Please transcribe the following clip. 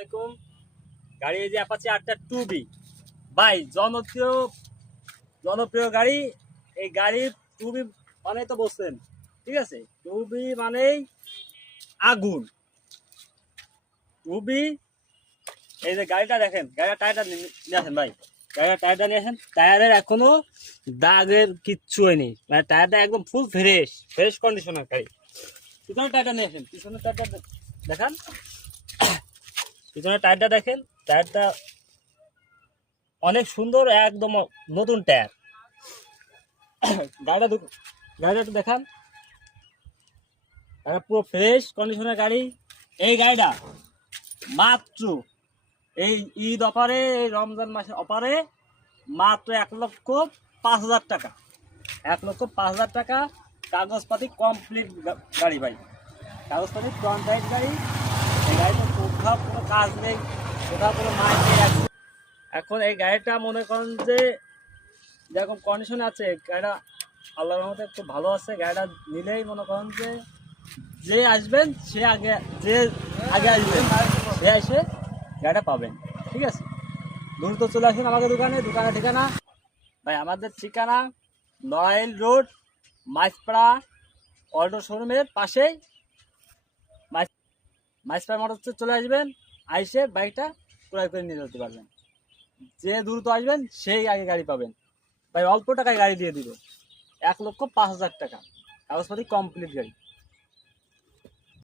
আসসালামাইকুম। গাড়ি এই যে অ্যাপাচি আর টু বি ভাই, জনপ্রিয় গাড়ি। এই গাড়ি টু বি মানে তো বলছেন, ঠিক আছে। টু বি মানেই আগুন। টু বি, এই যে গাড়িটা দেখেন, গাড়ির টায়ারটা নিয়ে আসেন ভাই, গাড়ির টায়ারটা নিয়ে আসেন। টায়ারের এখনো দাগের কিচ্ছু হয়নি, মানে টায়ারটা একদম ফুল ফ্রেশ ফ্রেশ কন্ডিশনের গাড়ি। পিছনের টায়ারটা নিয়ে আসেন, পিছনের টায়ারটা দেখান, পিছনের টায়ারটা দেখেন। টায়ারটা অনেক সুন্দর, একদম নতুন টায়ার। গাড়িটা গাড়িটা একটু দেখান, পুরো ফ্রেশ কন্ডিশনের গাড়ি। এই গাড়িটা মাত্র এই ঈদ অফারে, এই রমজান মাসের অফারে মাত্র 1,05,000 টাকা। 1,05,000 টাকা কাগজপাতি কমপ্লিট গাড়ি ভাই, কাগজপাতি ফ্রন্ট গাড়ি। এই গাড়িতে কোথাও কোনো কাজ নেই, কোথাও কোনো মাইক নেই। এখন এই গাড়িটা মনে করেন যে যেরকম কন্ডিশনে আছে, গাড়িটা আল্লাহর রহমতে খুব ভালো আছে। গাড়িটা নিলেই মনে করেন যে যে আসবেন সে আগে, যে আগে আসবেন সে এসে গাড়িটা পাবেন, ঠিক আছে। দ্রুত চলে আসুন আমাদের দোকানের ঠিকানা ভাই, আমাদের ঠিকানা নয়েল রোড, মাইজপাড়া অল্টো শোরুমের পাশেই। মাইজপাড়া মোটরসে চলে আসবেন, আইসে বাইকটা ক্রয় করে নিয়ে যেতে পারবেন। যে দ্রুত আসবেন সেই আগে গাড়ি পাবেন ভাই। অল্প টাকায় গাড়ি দিয়ে দিব, 1,05,000 টাকা কাগজপাতি কমপ্লিট গাড়ি।